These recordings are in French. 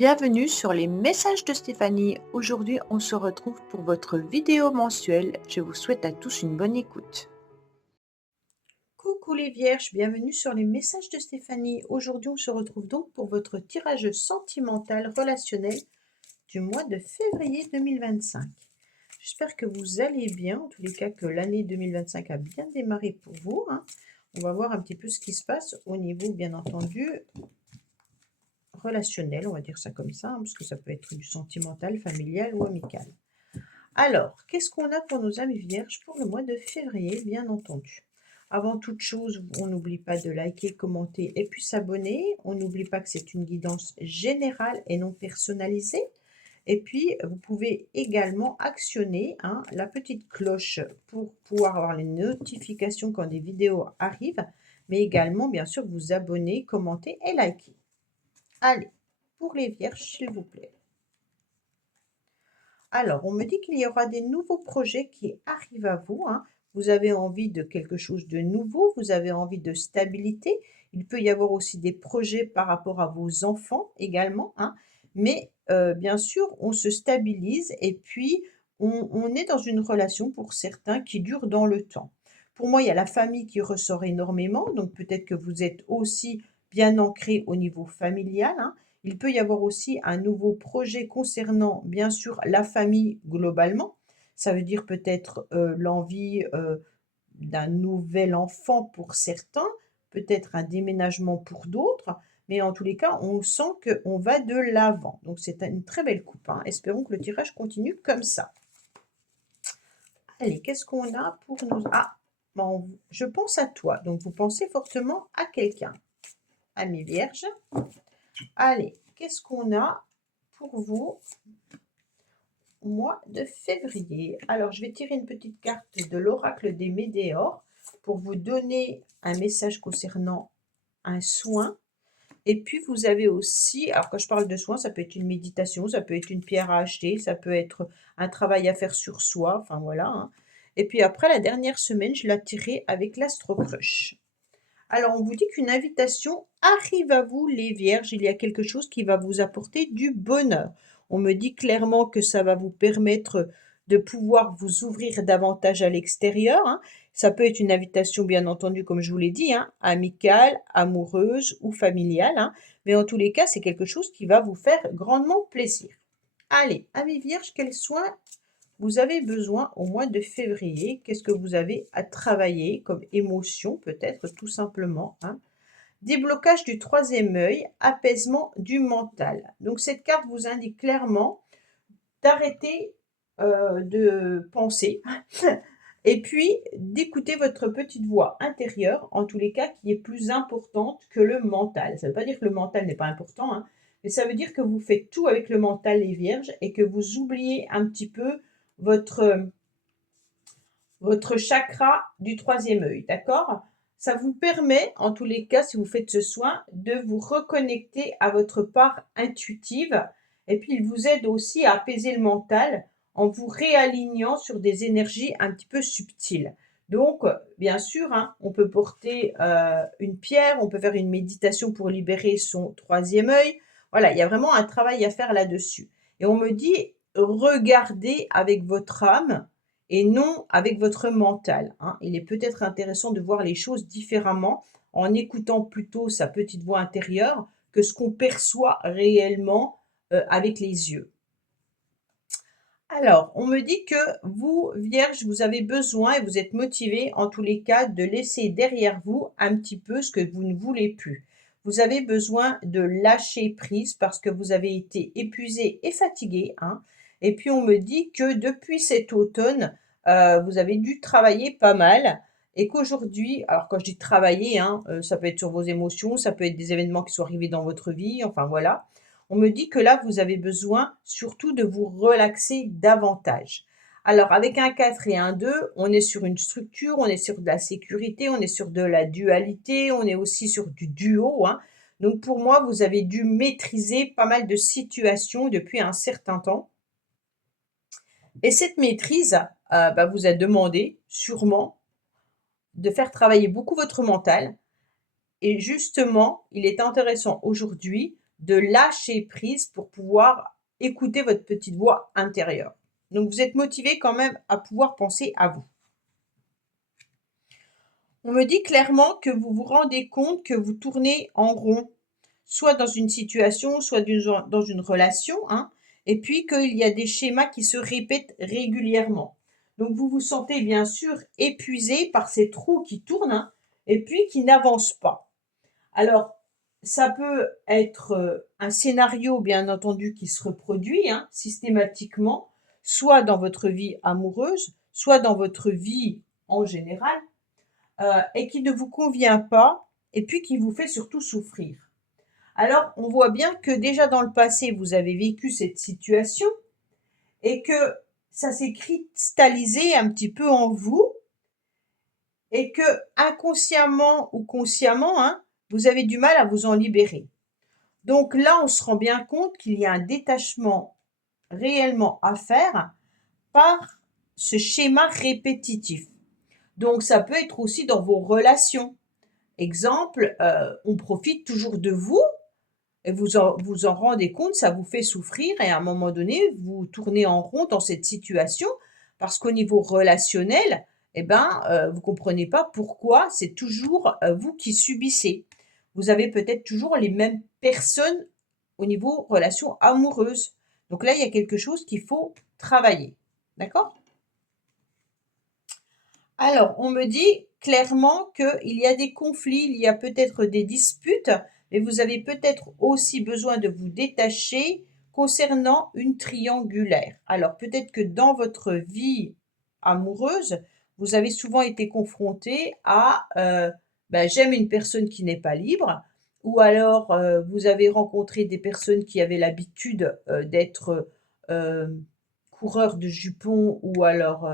Bienvenue sur les messages de Stéphanie. Aujourd'hui, on se retrouve pour votre vidéo mensuelle. Je vous souhaite à tous une bonne écoute. Coucou les vierges, bienvenue sur les messages de Stéphanie. Aujourd'hui, on se retrouve donc pour votre tirage sentimental relationnel du mois de février 2025. J'espère que vous allez bien, en tous les cas que l'année 2025 a bien démarré pour vous. On va voir un petit peu ce qui se passe au niveau, bien entendu, relationnel, on va dire ça comme ça, parce que ça peut être du sentimental, familial ou amical. Alors, qu'est-ce qu'on a pour nos amis vierges pour le mois de février, bien entendu? Avant toute chose, on n'oublie pas de liker, commenter et puis s'abonner. On n'oublie pas que c'est une guidance générale et non personnalisée. Et puis, vous pouvez également actionner la petite cloche pour pouvoir avoir les notifications quand des vidéos arrivent, mais également, bien sûr, vous abonner, commenter et liker. Allez, pour les vierges, s'il vous plaît. Alors, on me dit qu'il y aura des nouveaux projets qui arrivent à vous. Vous avez envie de quelque chose de nouveau, vous avez envie de stabilité. Il peut y avoir aussi des projets par rapport à vos enfants également. Mais bien sûr, on se stabilise et puis on est dans une relation pour certains qui dure dans le temps. Pour moi, il y a la famille qui ressort énormément. Donc peut-être que vous êtes aussi bien ancré au niveau familial. Il peut y avoir aussi un nouveau projet concernant, bien sûr, la famille globalement. Ça veut dire peut-être l'envie d'un nouvel enfant pour certains, peut-être un déménagement pour d'autres, mais en tous les cas, on sent qu'on va de l'avant. Donc c'est une très belle coupe. Espérons que le tirage continue comme ça. Allez, qu'est-ce qu'on a pour nous? Ah, bon, je pense à toi. Donc vous pensez fortement à quelqu'un. Amis vierges. Allez, qu'est-ce qu'on a pour vous au mois de février? Alors, je vais tirer une petite carte de l'oracle des Médéors pour vous donner un message concernant un soin. Et puis, vous avez aussi, alors quand je parle de soin, ça peut être une méditation, ça peut être une pierre à acheter, ça peut être un travail à faire sur soi, enfin voilà. Et puis après, la dernière semaine, je l'ai tirée avec l'Astro Crush. Alors, on vous dit qu'une invitation arrive à vous, les vierges. Il y a quelque chose qui va vous apporter du bonheur. On me dit clairement que ça va vous permettre de pouvoir vous ouvrir davantage à l'extérieur. Ça peut être une invitation, bien entendu, comme je vous l'ai dit, amicale, amoureuse ou familiale. Mais en tous les cas, c'est quelque chose qui va vous faire grandement plaisir. Allez, amis vierges, quels soins vous avez besoin au mois de février? Qu'est-ce que vous avez à travailler comme émotion, peut-être tout simplement? Déblocage du troisième œil, apaisement du mental. Donc cette carte vous indique clairement d'arrêter de penser et puis d'écouter votre petite voix intérieure, en tous les cas qui est plus importante que le mental. Ça ne veut pas dire que le mental n'est pas important, mais ça veut dire que vous faites tout avec le mental, les vierges, et que vous oubliez un petit peu votre, votre chakra du troisième œil, d'accord? Ça vous permet, en tous les cas, si vous faites ce soin, de vous reconnecter à votre part intuitive. Et puis, il vous aide aussi à apaiser le mental en vous réalignant sur des énergies un petit peu subtiles. Donc, bien sûr, on peut porter une pierre, on peut faire une méditation pour libérer son troisième œil. Voilà, il y a vraiment un travail à faire là-dessus. Et on me dit, regardez avec votre âme et non avec votre mental. Il est peut-être intéressant de voir les choses différemment en écoutant plutôt sa petite voix intérieure que ce qu'on perçoit réellement avec les yeux. Alors, on me dit que vous, Vierge, vous avez besoin et vous êtes motivé en tous les cas de laisser derrière vous un petit peu ce que vous ne voulez plus. Vous avez besoin de lâcher prise parce que vous avez été épuisé et fatigué. Et puis, on me dit que depuis cet automne, vous avez dû travailler pas mal et qu'aujourd'hui, alors quand je dis travailler, ça peut être sur vos émotions, ça peut être des événements qui sont arrivés dans votre vie, enfin voilà. On me dit que là, vous avez besoin surtout de vous relaxer davantage. Alors, avec un 4 et un 2, on est sur une structure, on est sur de la sécurité, on est sur de la dualité, on est aussi sur du duo. Donc, pour moi, vous avez dû maîtriser pas mal de situations depuis un certain temps. Et cette maîtrise vous a demandé sûrement de faire travailler beaucoup votre mental. Et justement, il est intéressant aujourd'hui de lâcher prise pour pouvoir écouter votre petite voix intérieure. Donc, vous êtes motivé quand même à pouvoir penser à vous. On me dit clairement que vous vous rendez compte que vous tournez en rond, soit dans une situation, soit dans une relation, hein, et puis qu'il y a des schémas qui se répètent régulièrement. Donc vous vous sentez bien sûr épuisé par ces trous qui tournent, hein, et puis qui n'avancent pas. Alors, ça peut être un scénario, bien entendu, qui se reproduit hein, systématiquement, soit dans votre vie amoureuse, soit dans votre vie en général, et qui ne vous convient pas, et puis qui vous fait surtout souffrir. Alors, on voit bien que déjà dans le passé, vous avez vécu cette situation, et que ça s'est cristallisé un petit peu en vous, et que inconsciemment ou consciemment, hein, vous avez du mal à vous en libérer. Donc là, on se rend bien compte qu'il y a un détachement réellement à faire par ce schéma répétitif. Donc ça peut être aussi dans vos relations. Exemple, on profite toujours de vous et vous en rendez compte, ça vous fait souffrir et à un moment donné, vous tournez en rond dans cette situation parce qu'au niveau relationnel, eh ben, vous comprenez pas pourquoi c'est toujours vous qui subissez. Vous avez peut-être toujours les mêmes personnes au niveau relation amoureuse. Donc là, il y a quelque chose qu'il faut travailler. D'accord? Alors, on me dit clairement qu'il y a des conflits, il y a peut-être des disputes, mais vous avez peut-être aussi besoin de vous détacher concernant une triangulaire. Alors, peut-être que dans votre vie amoureuse, vous avez souvent été confronté à j'aime une personne qui n'est pas libre, ou alors vous avez rencontré des personnes qui avaient l'habitude d'être coureur de jupons ou alors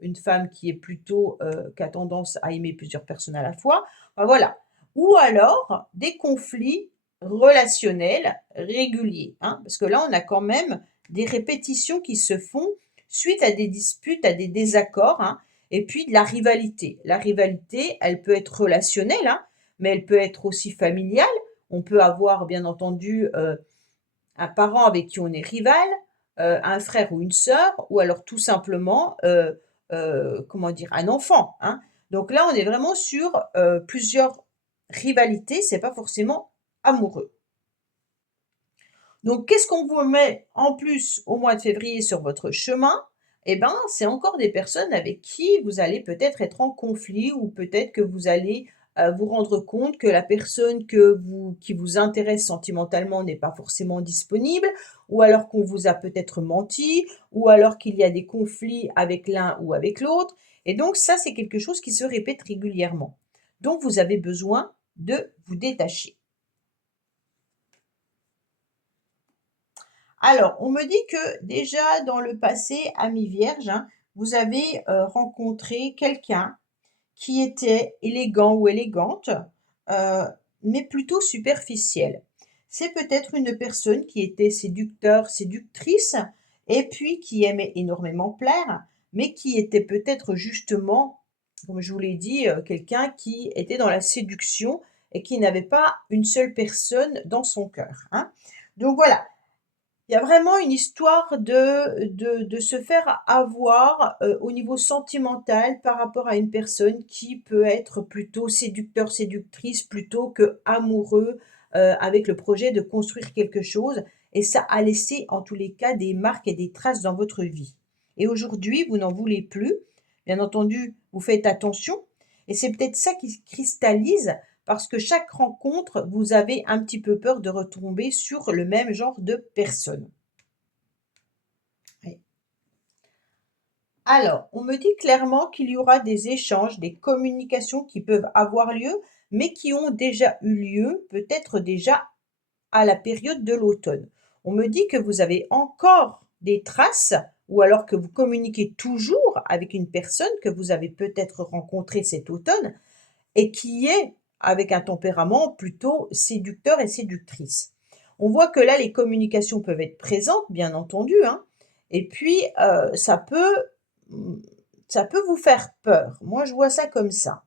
une femme qui est plutôt qui a tendance à aimer plusieurs personnes à la fois. Enfin, voilà. Ou alors des conflits relationnels réguliers, hein, parce que là, on a quand même des répétitions qui se font suite à des disputes, à des désaccords, hein, et puis de la rivalité. La rivalité, elle peut être relationnelle, hein, mais elle peut être aussi familiale. On peut avoir, bien entendu, un parent avec qui on est rival, un frère ou une sœur, ou alors tout simplement, comment dire? Un enfant, hein. Donc là, on est vraiment sur, plusieurs rivalités, c'est pas forcément amoureux. Donc qu'est-ce qu'on vous met en plus au mois de février sur votre chemin? Eh ben, c'est encore des personnes avec qui vous allez peut-être être en conflit ou peut-être que vous allez, vous rendre compte que la personne qui vous intéresse sentimentalement n'est pas forcément disponible ou alors qu'on vous a peut-être menti ou alors qu'il y a des conflits avec l'un ou avec l'autre et donc ça, c'est quelque chose qui se répète régulièrement. Donc vous avez besoin de vous détacher. Alors, on me dit que déjà dans le passé, ami vierge, hein, vous avez rencontré quelqu'un qui était élégant ou élégante, euh, mais plutôt superficiel. C'est peut-être une personne qui était séducteur, séductrice, et puis qui aimait énormément plaire, mais qui était peut-être justement, comme je vous l'ai dit, quelqu'un qui était dans la séduction et qui n'avait pas une seule personne dans son cœur, hein. Donc voilà, il y a vraiment une histoire de se faire avoir, au niveau sentimental par rapport à une personne qui peut être plutôt séducteur, séductrice plutôt qu'amoureux, avec le projet de construire quelque chose et ça a laissé en tous les cas des marques et des traces dans votre vie. Et aujourd'hui, vous n'en voulez plus. Bien entendu, vous faites attention et c'est peut-être ça qui se cristallise parce que chaque rencontre, vous avez un petit peu peur de retomber sur le même genre de personne. Oui. Alors, on me dit clairement qu'il y aura des échanges, des communications qui peuvent avoir lieu, mais qui ont déjà eu lieu, peut-être déjà à la période de l'automne. On me dit que vous avez encore des traces ou alors que vous communiquez toujours avec une personne que vous avez peut-être rencontrée cet automne et qui est avec un tempérament plutôt séducteur et séductrice. On voit que là, les communications peuvent être présentes, bien entendu, hein, et puis mmh, ça peut vous faire peur. Moi, je vois ça comme ça.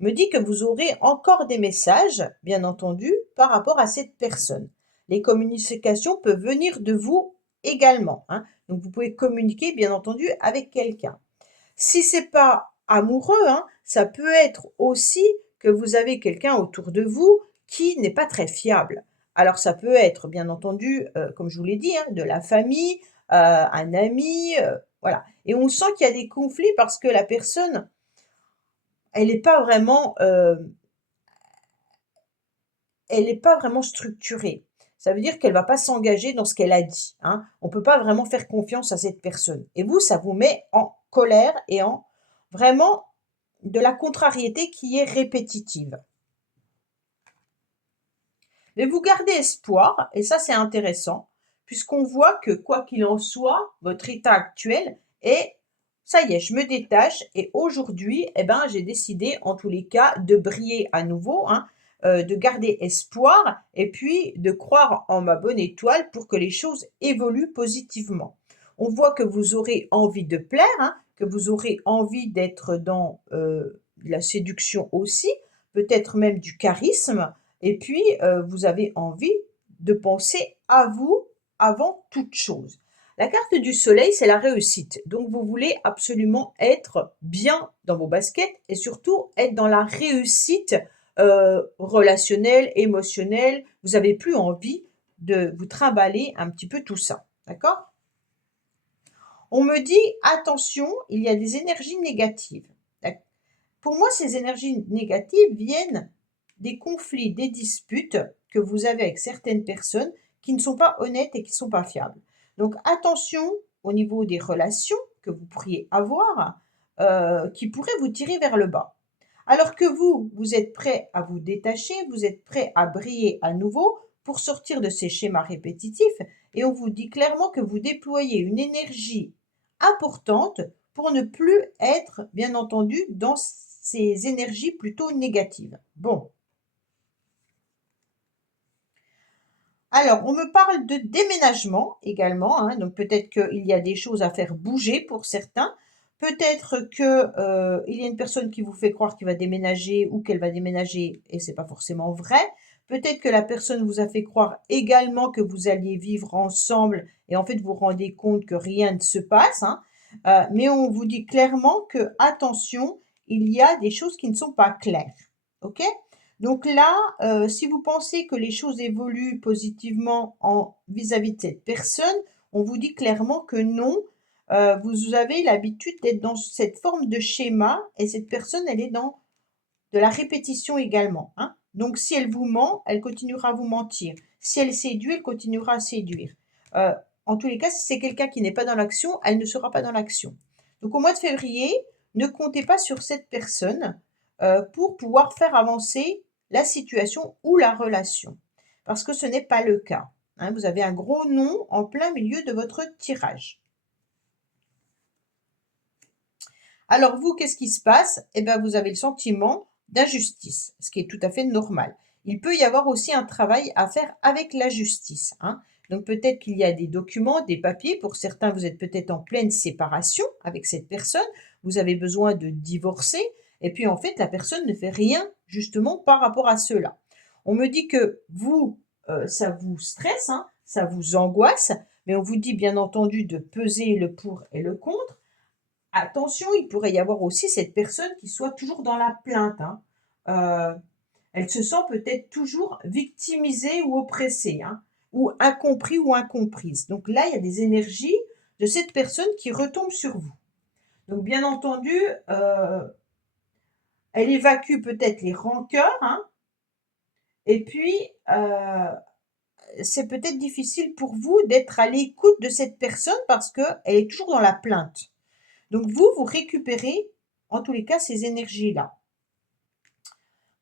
On me dit que vous aurez encore des messages, bien entendu, par rapport à cette personne. Les communications peuvent venir de vous également, hein. Donc, vous pouvez communiquer, bien entendu, avec quelqu'un. Si c'est pas amoureux, hein, ça peut être aussi que vous avez quelqu'un autour de vous qui n'est pas très fiable. Alors ça peut être bien entendu, comme je vous l'ai dit, hein, de la famille, un ami, voilà. Et on sent qu'il y a des conflits parce que la personne, elle n'est pas vraiment, elle n'est pas vraiment structurée. Ça veut dire qu'elle va pas s'engager dans ce qu'elle a dit, hein. On peut pas vraiment faire confiance à cette personne et vous, ça vous met en colère et en vraiment de la contrariété qui est répétitive. Mais vous gardez espoir et ça, c'est intéressant puisqu'on voit que quoi qu'il en soit, votre état actuel est: «Ça y est, je me détache et aujourd'hui, eh ben, j'ai décidé en tous les cas de briller à nouveau, hein, de garder espoir et puis de croire en ma bonne étoile pour que les choses évoluent positivement». On voit que vous aurez envie de plaire, hein, que vous aurez envie d'être dans, la séduction aussi, peut-être même du charisme et puis, vous avez envie de penser à vous avant toute chose. La carte du soleil, c'est la réussite. Donc vous voulez absolument être bien dans vos baskets et surtout être dans la réussite, relationnelle, émotionnelle. Vous n'avez plus envie de vous trimballer un petit peu tout ça, d'accord? On me dit: «Attention, il y a des énergies négatives». Pour moi, ces énergies négatives viennent des conflits, des disputes que vous avez avec certaines personnes qui ne sont pas honnêtes et qui ne sont pas fiables. Donc attention au niveau des relations que vous pourriez avoir, qui pourraient vous tirer vers le bas. Alors que vous, vous êtes prêt à vous détacher, vous êtes prêt à briller à nouveau pour sortir de ces schémas répétitifs et on vous dit clairement que vous déployez une énergie importante pour ne plus être, bien entendu, dans ces énergies plutôt négatives. Bon, alors on me parle de déménagement également, hein, donc peut-être qu'il y a des choses à faire bouger pour certains. Peut-être que, il y a une personne qui vous fait croire qu'il va déménager ou qu'elle va déménager et c'est pas forcément vrai. Peut-être que la personne vous a fait croire également que vous alliez vivre ensemble et en fait vous vous rendez compte que rien ne se passe, hein. Mais on vous dit clairement que attention, il y a des choses qui ne sont pas claires. OK? Donc là, si vous pensez que les choses évoluent positivement en vis-à-vis de cette personne, on vous dit clairement que non, vous avez l'habitude d'être dans cette forme de schéma et cette personne, elle est dans de la répétition également, hein. Donc si elle vous ment, elle continuera à vous mentir. Si elle séduit, elle continuera à séduire. Heu, En tous les cas, si c'est quelqu'un qui n'est pas dans l'action, elle ne sera pas dans l'action. Donc au mois de février, ne comptez pas sur cette personne, pour pouvoir faire avancer la situation ou la relation. Parce que ce n'est pas le cas, hein. Vous avez un gros non en plein milieu de votre tirage. Alors vous, qu'est-ce qui se passe? Eh bien, vous avez le sentiment d'injustice, ce qui est tout à fait normal. Il peut y avoir aussi un travail à faire avec la justice, hein. Donc peut-être qu'il y a des documents, des papiers. Pour certains, vous êtes peut-être en pleine séparation avec cette personne. Vous avez besoin de divorcer. Et puis en fait, la personne ne fait rien justement par rapport à cela. On me dit que vous, ça vous stresse, hein, ça vous angoisse, mais on vous dit bien entendu de peser le pour et le contre. Attention, il pourrait y avoir aussi cette personne qui soit toujours dans la plainte, hein. Elle se sent peut-être toujours victimisée ou oppressée, hein, ou incompris ou incomprise. Donc là, il y a des énergies de cette personne qui retombent sur vous. Donc bien entendu, elle évacue peut-être les rancœurs, hein, et puis, c'est peut-être difficile pour vous d'être à l'écoute de cette personne parce qu'elle est toujours dans la plainte. Donc vous, vous récupérez, en tous les cas, ces énergies-là.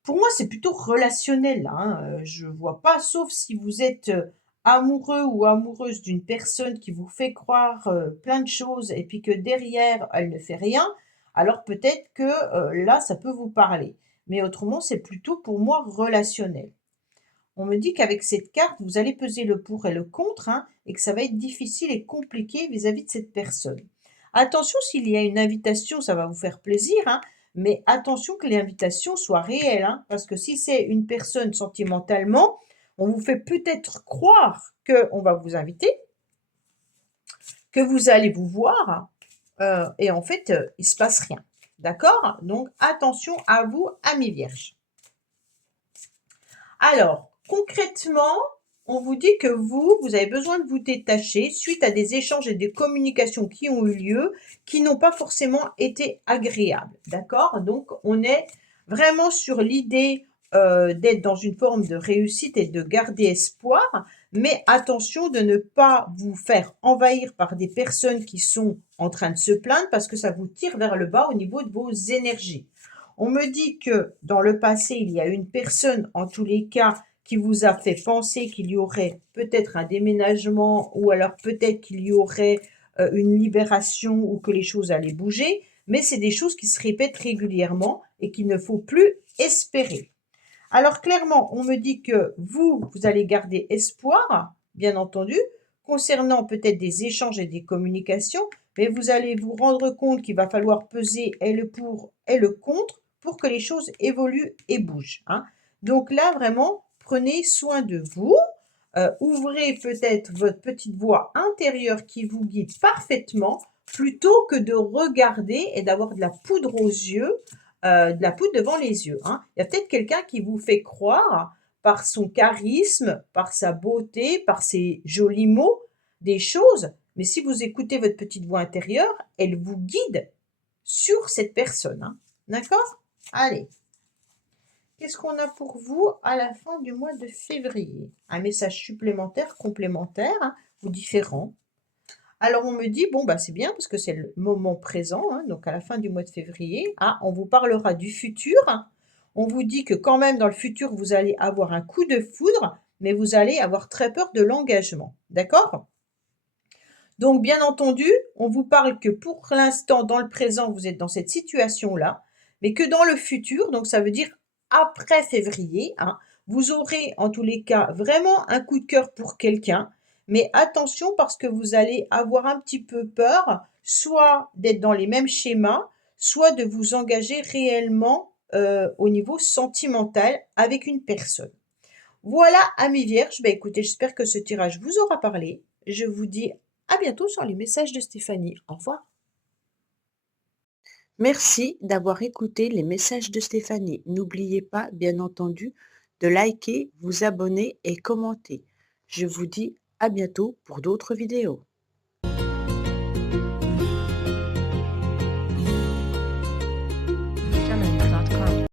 Pour moi, c'est plutôt relationnel, là, hein, je vois pas, sauf si vous êtes, amoureux ou amoureuse d'une personne qui vous fait croire, plein de choses et puis que derrière, elle ne fait rien, alors peut-être que, là, ça peut vous parler. Mais autrement, c'est plutôt pour moi relationnel. On me dit qu'avec cette carte, vous allez peser le pour et le contre, hein, et que ça va être difficile et compliqué vis-à-vis de cette personne. Attention, s'il y a une invitation, ça va vous faire plaisir, hein, mais attention que l'invitation soit réelle, hein, parce que si c'est une personne sentimentalement, On vous fait peut-être croire qu'on va vous inviter, que vous allez vous voir, et en fait, il ne se passe rien. D'accord? Donc, attention à vous, amis vierges. Alors, concrètement, on vous dit que vous avez besoin de vous détacher suite à des échanges et des communications qui ont eu lieu, qui n'ont pas forcément été agréables. D'accord? Donc, on est vraiment sur l'idée d'être dans une forme de réussite et de garder espoir, mais attention de ne pas vous faire envahir par des personnes qui sont en train de se plaindre parce que ça vous tire vers le bas au niveau de vos énergies. On me dit que dans le passé, il y a une personne, en tous les cas, qui vous a fait penser qu'il y aurait peut-être un déménagement ou alors peut-être qu'il y aurait une libération ou que les choses allaient bouger, mais c'est des choses qui se répètent régulièrement et qu'il ne faut plus espérer. Alors clairement, on me dit que vous allez garder espoir, bien entendu, concernant peut-être des échanges et des communications, mais vous allez vous rendre compte qu'il va falloir peser et le pour et le contre pour que les choses évoluent et bougent, hein. Donc là, vraiment, prenez soin de vous, ouvrez peut-être votre petite voix intérieure qui vous guide parfaitement, plutôt que de regarder et d'avoir de la poudre aux yeux, de la poudre devant les yeux, hein. Il y a peut-être quelqu'un qui vous fait croire, par son charisme, par sa beauté, par ses jolis mots, des choses, mais si vous écoutez votre petite voix intérieure, elle vous guide sur cette personne, hein. D'accord? Allez, qu'est-ce qu'on a pour vous à la fin du mois de février? Un message supplémentaire, complémentaire, hein, ou différent? Alors on me dit, bon, bah, c'est bien parce que c'est le moment présent, hein, donc à la fin du mois de février. Ah, on vous parlera du futur. On vous dit que quand même dans le futur, vous allez avoir un coup de foudre, mais vous allez avoir très peur de l'engagement. D'accord? Donc bien entendu, on vous parle que pour l'instant, dans le présent, vous êtes dans cette situation-là, mais que dans le futur, donc ça veut dire après février, hein, vous aurez en tous les cas vraiment un coup de cœur pour quelqu'un, mais attention parce que vous allez avoir un petit peu peur, soit d'être dans les mêmes schémas, soit de vous engager réellement au niveau sentimental avec une personne. Voilà, amis vierges, bah écoutez, j'espère que ce tirage vous aura parlé. Je vous dis à bientôt sur les messages de Stéphanie. Au revoir. Merci d'avoir écouté les messages de Stéphanie. N'oubliez pas, bien entendu, de liker, vous abonner et commenter. Je vous dis à bientôt pour d'autres vidéos.